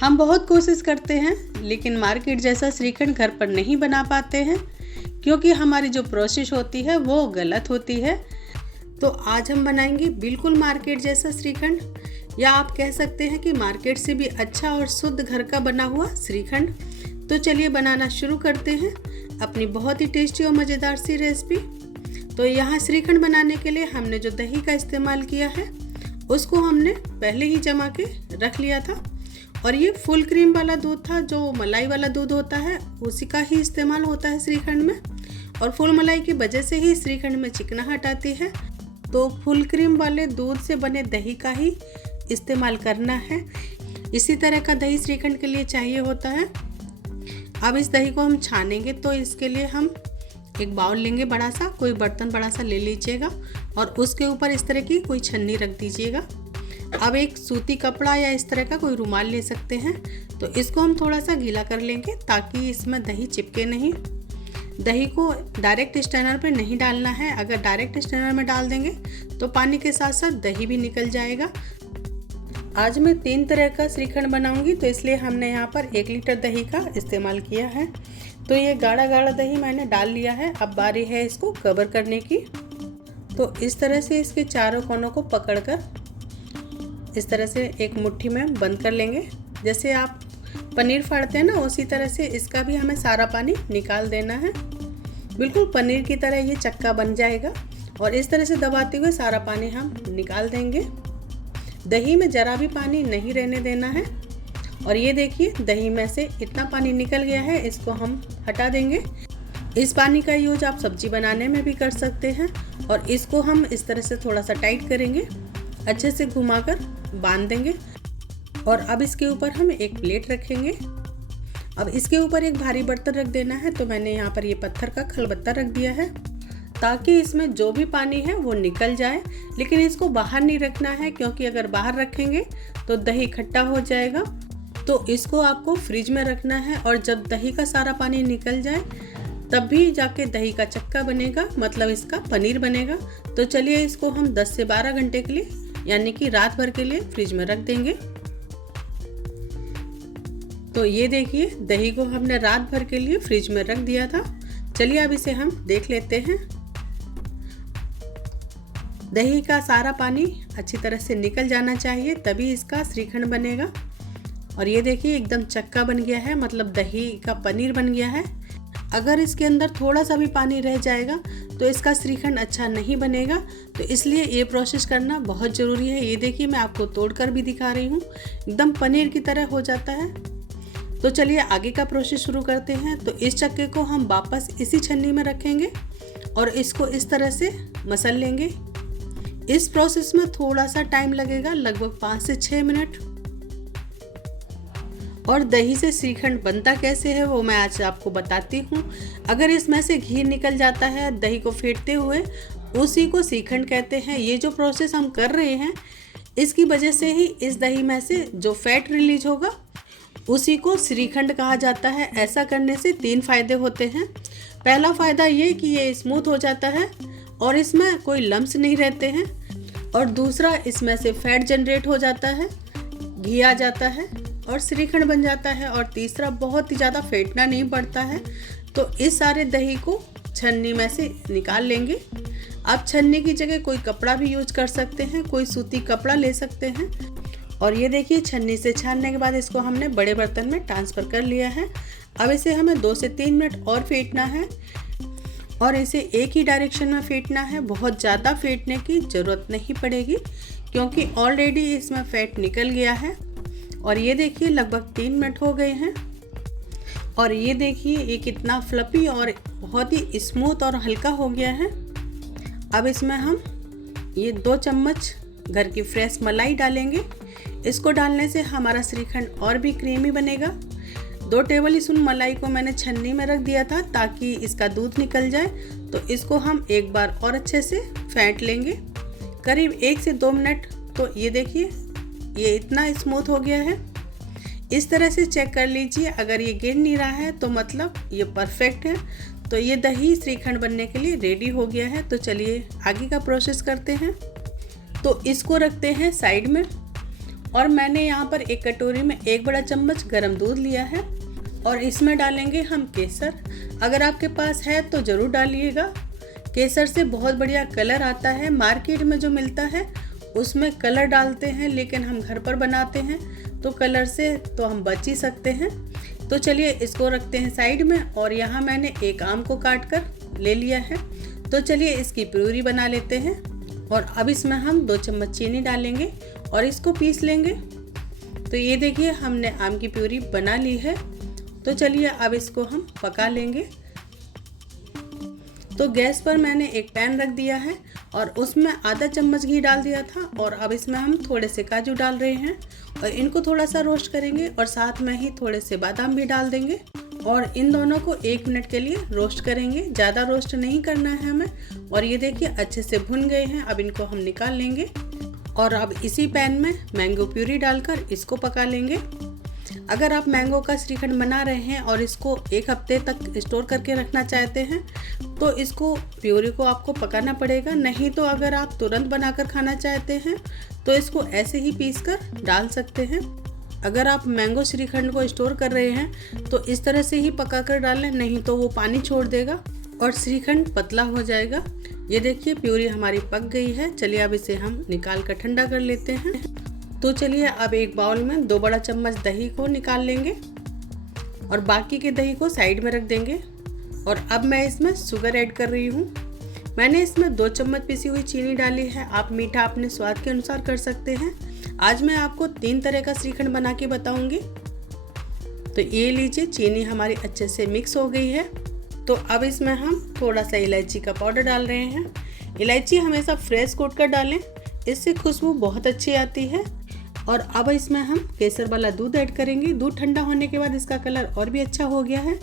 हम बहुत कोशिश करते हैं लेकिन मार्केट जैसा श्रीखंड घर पर नहीं बना पाते हैं क्योंकि हमारी जो प्रोसेस होती है वो गलत होती है। तो आज हम बनाएंगे बिल्कुल मार्केट जैसा श्रीखंड, या आप कह सकते हैं कि मार्केट से भी अच्छा और शुद्ध घर का बना हुआ श्रीखंड। तो चलिए बनाना शुरू करते हैं अपनी बहुत ही टेस्टी और मज़ेदार सी रेसिपी। तो यहाँ श्रीखंड बनाने के लिए हमने जो दही का इस्तेमाल किया है उसको हमने पहले ही जमा के रख लिया था, और ये फुल क्रीम वाला दूध था। जो मलाई वाला दूध होता है उसी का ही इस्तेमाल होता है श्रीखंड में, और फुल मलाई की वजह से ही श्रीखंड में चिकनाहट आती है। तो फुल क्रीम वाले दूध से बने दही का ही इस्तेमाल करना है। इसी तरह का दही श्रीखंड के लिए चाहिए होता है। अब इस दही को हम छानेंगे, तो इसके लिए हम एक बाउल लेंगे, बड़ा सा कोई बर्तन बड़ा सा ले लीजिएगा और उसके ऊपर इस तरह की कोई छन्नी रख दीजिएगा। अब एक सूती कपड़ा या इस तरह का कोई रुमाल ले सकते हैं। तो इसको हम थोड़ा सा गीला कर लेंगे ताकि इसमें दही चिपके नहीं। दही को डायरेक्ट स्ट्रेनर पे नहीं डालना है, अगर डायरेक्ट स्ट्रेनर में डाल देंगे तो पानी के साथ साथ दही भी निकल जाएगा। आज मैं 3 तरह का श्रीखंड बनाऊंगी, तो इसलिए हमने यहाँ पर 1 लीटर दही का इस्तेमाल किया है। तो ये गाढ़ा गाढ़ा दही मैंने डाल लिया है। अब बारी है इसको कवर करने की। तो इस तरह से इसके चारों कोनों को पकड़कर इस तरह से एक मुट्ठी में बंद कर लेंगे। जैसे आप पनीर फाड़ते हैं ना, उसी तरह से इसका भी हमें सारा पानी निकाल देना है। बिल्कुल पनीर की तरह ये चक्का बन जाएगा, और इस तरह से दबाते हुए सारा पानी हम निकाल देंगे। दही में ज़रा भी पानी नहीं रहने देना है। और ये देखिए दही में से इतना पानी निकल गया है, इसको हम हटा देंगे। इस पानी का यूज आप सब्जी बनाने में भी कर सकते हैं। और इसको हम इस तरह से थोड़ा सा टाइट करेंगे, अच्छे से घुमाकर बांध देंगे। और अब इसके ऊपर हम एक प्लेट रखेंगे। अब इसके ऊपर एक भारी बर्तन रख देना है। तो मैंने यहाँ पर ये पत्थर का खलबत्ता रख दिया है ताकि इसमें जो भी पानी है वो निकल जाए। लेकिन इसको बाहर नहीं रखना है, क्योंकि अगर बाहर रखेंगे तो दही खट्टा हो जाएगा। तो इसको आपको फ्रिज में रखना है, और जब दही का सारा पानी निकल जाए तब भी जाके दही का चक्का बनेगा, मतलब इसका पनीर बनेगा। तो चलिए इसको हम 10 से 12 घंटे के लिए, यानी कि रात भर के लिए फ्रिज में रख देंगे। तो ये देखिए दही को हमने रात भर के लिए फ्रिज में रख दिया था। चलिए अब इसे हम देख लेते हैं। दही का सारा पानी अच्छी तरह से निकल जाना चाहिए, तभी इसका श्रीखंड बनेगा। और ये देखिए एकदम चक्का बन गया है, मतलब दही का पनीर बन गया है। अगर इसके अंदर थोड़ा सा भी पानी रह जाएगा तो इसका श्रीखंड अच्छा नहीं बनेगा। तो इसलिए ये प्रोसेस करना बहुत ज़रूरी है। ये देखिए मैं आपको तोड़कर भी दिखा रही हूँ, एकदम पनीर की तरह हो जाता है। तो चलिए आगे का प्रोसेस शुरू करते हैं। तो इस चक्के को हम वापस इसी छन्नी में रखेंगे और इसको इस तरह से मसल लेंगे। इस प्रोसेस में थोड़ा सा टाइम लगेगा, लगभग 5 से 6 मिनट। और दही से श्रीखंड बनता कैसे है वो मैं आज आपको बताती हूँ। अगर इसमें से घी निकल जाता है दही को फेंटते हुए, उसी को श्रीखंड कहते हैं। ये जो प्रोसेस हम कर रहे हैं इसकी वजह से ही इस दही में से जो फैट रिलीज होगा उसी को श्रीखंड कहा जाता है। ऐसा करने से 3 फायदे होते हैं। पहला फ़ायदा ये कि ये स्मूथ हो जाता है और इसमें कोई लम्स नहीं रहते हैं। और दूसरा, इसमें से फैट जनरेट हो जाता है, घी आ जाता है और श्रीखंड बन जाता है। और तीसरा, बहुत ही ज़्यादा फेंटना नहीं पड़ता है। तो इस सारे दही को छन्नी में से निकाल लेंगे। आप छन्नी की जगह कोई कपड़ा भी यूज कर सकते हैं, कोई सूती कपड़ा ले सकते हैं। और ये देखिए छन्नी से छानने के बाद इसको हमने बड़े बर्तन में ट्रांसफ़र कर लिया है। अब इसे हमें 2 से 3 मिनट और फेंटना है, और इसे एक ही डायरेक्शन में फेंटना है। बहुत ज़्यादा फेंटने की ज़रूरत नहीं पड़ेगी, क्योंकि ऑलरेडी इसमें फैट निकल गया है। और ये देखिए लगभग 3 मिनट हो गए हैं। और ये देखिए ये कितना फ्लफी और बहुत ही स्मूथ और हल्का हो गया है। अब इसमें हम ये 2 चम्मच घर की फ्रेश मलाई डालेंगे। इसको डालने से हमारा श्रीखंड और भी क्रीमी बनेगा। 2 टेबल स्पून मलाई को मैंने छन्नी में रख दिया था ताकि इसका दूध निकल जाए। तो इसको हम एक बार और अच्छे से फेंट लेंगे, करीब 1 से 2 मिनट। तो ये देखिए ये इतना स्मूथ हो गया है। इस तरह से चेक कर लीजिए, अगर ये गिर नहीं रहा है तो मतलब ये परफेक्ट है। तो ये दही श्रीखंड बनने के लिए रेडी हो गया है। तो चलिए आगे का प्रोसेस करते हैं। तो इसको रखते हैं साइड में, और मैंने यहाँ पर एक कटोरी में 1 बड़ा चम्मच गरम दूध लिया है और इसमें डालेंगे हम केसर। अगर आपके पास है तो ज़रूर डालिएगा। केसर से बहुत बढ़िया कलर आता है। मार्केट में जो मिलता है उसमें कलर डालते हैं, लेकिन हम घर पर बनाते हैं तो कलर से तो हम बच ही सकते हैं। तो चलिए इसको रखते हैं साइड में। और यहाँ मैंने एक आम को काट कर ले लिया है। तो चलिए इसकी प्यूरी बना लेते हैं। और अब इसमें हम 2 चम्मच चीनी डालेंगे और इसको पीस लेंगे। तो ये देखिए हमने आम की प्यूरी बना ली है। तो चलिए अब इसको हम पका लेंगे। तो गैस पर मैंने एक पैन रख दिया है और उसमें आधा चम्मच घी डाल दिया था। और अब इसमें हम थोड़े से काजू डाल रहे हैं और इनको थोड़ा सा रोस्ट करेंगे और साथ में ही थोड़े से बादाम भी डाल देंगे और इन दोनों को 1 मिनट के लिए रोस्ट करेंगे। ज़्यादा रोस्ट नहीं करना है हमें। और ये देखिए अच्छे से भुन गए हैं। अब इनको हम निकाल लेंगे और अब इसी पैन में मैंगो प्यूरी डालकर इसको पका लेंगे। अगर आप मैंगो का श्रीखंड बना रहे हैं और इसको 1 हफ्ते तक स्टोर करके रखना चाहते हैं तो इसको प्यूरी को आपको पकाना पड़ेगा। नहीं तो अगर आप तुरंत बनाकर खाना चाहते हैं तो इसको ऐसे ही पीस कर डाल सकते हैं। अगर आप मैंगो श्रीखंड को स्टोर कर रहे हैं तो इस तरह से ही पका कर डालें, नहीं तो वो पानी छोड़ देगा और श्रीखंड पतला हो जाएगा। ये देखिए प्यूरी हमारी पक गई है। चलिए अब इसे हम निकाल कर ठंडा कर लेते हैं। तो चलिए अब एक बाउल में 2 बड़ा चम्मच दही को निकाल लेंगे और बाकी के दही को साइड में रख देंगे। और अब मैं इसमें शुगर ऐड कर रही हूँ। मैंने इसमें 2 चम्मच पिसी हुई चीनी डाली है। आप मीठा अपने स्वाद के अनुसार कर सकते हैं। आज मैं आपको 3 तरह का श्रीखंड बना के बताऊंगी। तो ये लीजिए चीनी हमारी अच्छे से मिक्स हो गई है। तो अब इसमें हम थोड़ा सा इलायची का पाउडर डाल रहे हैं। इलायची हमेशा फ्रेश कूट कर डालें, इससे खुशबू बहुत अच्छी आती है। और अब इसमें हम केसर वाला दूध ऐड करेंगे। दूध ठंडा होने के बाद इसका कलर और भी अच्छा हो गया है।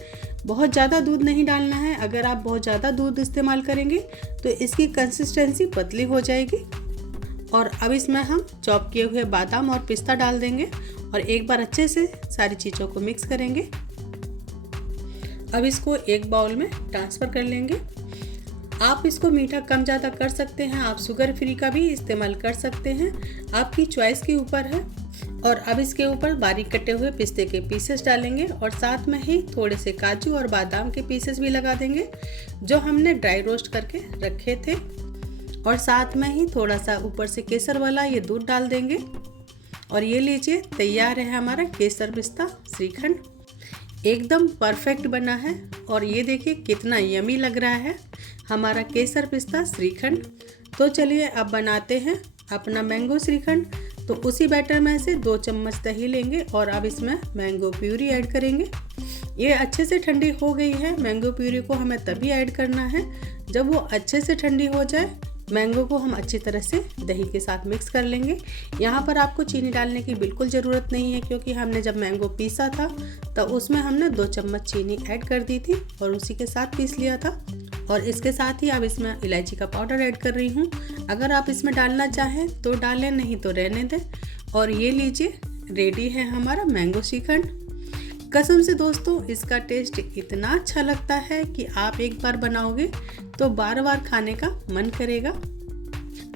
बहुत ज़्यादा दूध नहीं डालना है। अगर आप बहुत ज़्यादा दूध इस्तेमाल करेंगे तो इसकी कंसिस्टेंसी पतली हो जाएगी। और अब इसमें हम चॉप किए हुए बादाम और पिस्ता डाल देंगे और एक बार अच्छे से सारी चीज़ों को मिक्स करेंगे। अब इसको एक बाउल में ट्रांसफ़र कर लेंगे। आप इसको मीठा कम ज़्यादा कर सकते हैं। आप शुगर फ्री का भी इस्तेमाल कर सकते हैं, आपकी चॉइस के ऊपर है। और अब इसके ऊपर बारीक कटे हुए पिस्ते के पीसेस डालेंगे और साथ में ही थोड़े से काजू और बादाम के पीसेस भी लगा देंगे जो हमने ड्राई रोस्ट करके रखे थे। और साथ में ही थोड़ा सा ऊपर से केसर वाला ये दूध डाल देंगे। और ये लीजिए तैयार है हमारा केसर पिस्ता श्रीखंड। एकदम परफेक्ट बना है और ये देखिए कितना यमी लग रहा है हमारा केसर पिस्ता श्रीखंड। तो चलिए अब बनाते हैं अपना मैंगो श्रीखंड। तो उसी बैटर में से 2 चम्मच दही लेंगे और अब इसमें मैंगो प्यूरी ऐड करेंगे। ये अच्छे से ठंडी हो गई है। मैंगो प्यूरी को हमें तभी ऐड करना है जब वो अच्छे से ठंडी हो जाए। मैंगो को हम अच्छी तरह से दही के साथ मिक्स कर लेंगे। यहाँ पर आपको चीनी डालने की बिल्कुल ज़रूरत नहीं है, क्योंकि हमने जब मैंगो पीसा था तो उसमें हमने 2 चम्मच चीनी ऐड कर दी थी और उसी के साथ पीस लिया था। और इसके साथ ही अब इसमें इलायची का पाउडर ऐड कर रही हूँ। अगर आप इसमें डालना चाहें तो डालें, नहीं तो रहने दें। और ये लीजिए रेडी है हमारा मैंगो श्रीखंड। कसम से दोस्तों इसका टेस्ट इतना अच्छा लगता है कि आप एक बार बनाओगे तो बार बार खाने का मन करेगा।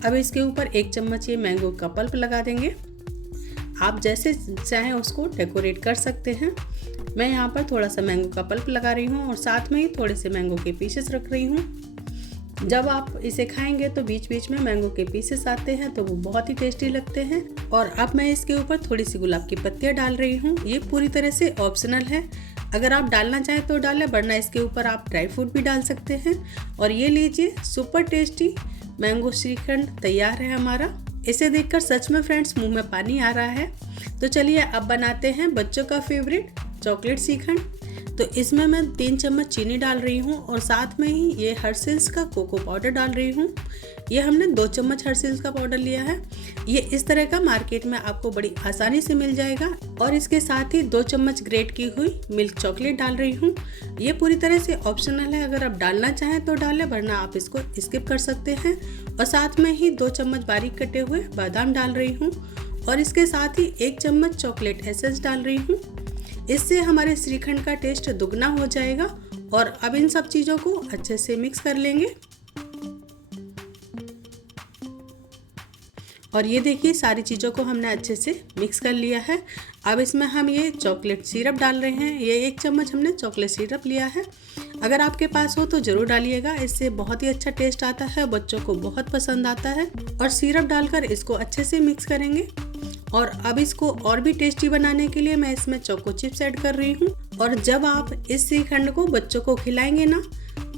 अब इसके ऊपर 1 चम्मच ये मैंगो का पल्प लगा देंगे। आप जैसे चाहें उसको डेकोरेट कर सकते हैं। मैं यहाँ पर थोड़ा सा मैंगो का पल्प लगा रही हूँ और साथ में ही थोड़े से मैंगो के पीसेस रख रही हूँ। जब आप इसे खाएंगे तो बीच बीच में मैंगो के पीसेस आते हैं तो वो बहुत ही टेस्टी लगते हैं। और अब मैं इसके ऊपर थोड़ी सी गुलाब की पत्तियाँ डाल रही हूँ। ये पूरी तरह से ऑप्शनल है, अगर आप डालना चाहें तो डालें, वरना इसके ऊपर आप ड्राई फ्रूट भी डाल सकते हैं। और ये लीजिए सुपर टेस्टी मैंगो श्रीखंड तैयार है हमारा। इसे देखकर सच में फ्रेंड्स मुंह में पानी आ रहा है। तो चलिए अब बनाते हैं बच्चों का फेवरेट चॉकलेट श्रीखंड। तो इसमें मैं 3 चम्मच चीनी डाल रही हूँ और साथ में ही ये हर्शीज़ का कोको पाउडर डाल रही हूँ। ये हमने 2 चम्मच हर्शीज़ का पाउडर लिया है। ये इस तरह का मार्केट में आपको बड़ी आसानी से मिल जाएगा। और इसके साथ ही 2 चम्मच ग्रेट की हुई मिल्क चॉकलेट डाल रही हूँ। ये पूरी तरह से ऑप्शनल है, अगर आप डालना चाहें तो डालें, वरना आप इसको स्किप कर सकते हैं। और साथ में ही 2 चम्मच बारीक कटे हुए बादाम डाल रही हूँ और इसके साथ ही 1 चम्मच चॉकलेट एसेंस डाल रही हूँ। इससे हमारे श्रीखंड का टेस्ट दुगना हो जाएगा। और अब इन सब चीज़ों को अच्छे से मिक्स कर लेंगे। और ये देखिए सारी चीज़ों को हमने अच्छे से मिक्स कर लिया है। अब इसमें हम ये चॉकलेट सिरप डाल रहे हैं। ये 1 चम्मच हमने चॉकलेट सिरप लिया है। अगर आपके पास हो तो ज़रूर डालिएगा, इससे बहुत ही अच्छा टेस्ट आता है, बच्चों को बहुत पसंद आता है। और सिरप डालकर इसको अच्छे से मिक्स करेंगे। और अब इसको और भी टेस्टी बनाने के लिए मैं इसमें चोको चिप्स ऐड कर रही हूँ। और जब आप इस श्रीखंड को बच्चों को खिलाएंगे ना,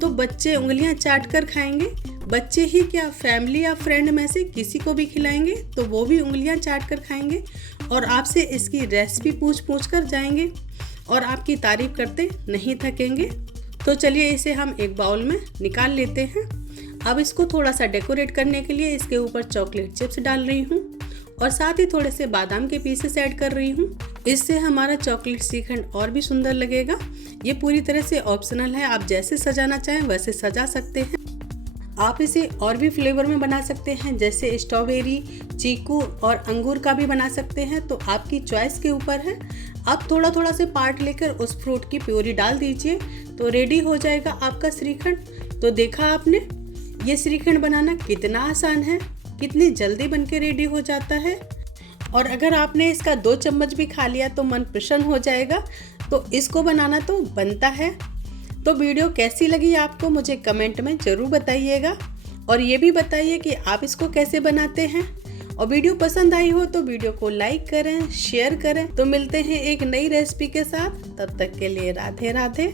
तो बच्चे उंगलियां चाट कर खाएंगे। बच्चे ही क्या, फैमिली या फ्रेंड में से किसी को भी खिलाएंगे तो वो भी उंगलियां चाट कर खाएंगे और आपसे इसकी रेसिपी पूछ कर जाएंगे और आपकी तारीफ करते नहीं थकेंगे। तो चलिए इसे हम एक बाउल में निकाल लेते हैं। अब इसको थोड़ा सा डेकोरेट करने के लिए इसके ऊपर चॉकलेट चिप्स डाल रही हूँ और साथ ही थोड़े से बादाम के पीसेस ऐड कर रही हूँ। इससे हमारा चॉकलेट श्रीखंड और भी सुंदर लगेगा। ये पूरी तरह से ऑप्शनल है, आप जैसे सजाना चाहें वैसे सजा सकते हैं। आप इसे और भी फ्लेवर में बना सकते हैं, जैसे स्ट्रॉबेरी, चीकू और अंगूर का भी बना सकते हैं, तो आपकी चॉइस के ऊपर है। आप थोड़ा थोड़ा से पार्ट लेकर उस फ्रूट की प्यूरी डाल दीजिए तो रेडी हो जाएगा आपका श्रीखंड। तो देखा आपने, ये श्रीखंड बनाना कितना आसान है, कितनी जल्दी बनके रेडी हो जाता है। और अगर आपने इसका 2 चम्मच भी खा लिया तो मन प्रसन्न हो जाएगा। तो इसको बनाना तो बनता है। तो वीडियो कैसी लगी आपको मुझे कमेंट में ज़रूर बताइएगा और ये भी बताइए कि आप इसको कैसे बनाते हैं। और वीडियो पसंद आई हो तो वीडियो को लाइक करें, शेयर करें। तो मिलते हैं एक नई रेसिपी के साथ, तब तक के लिए राधे राधे।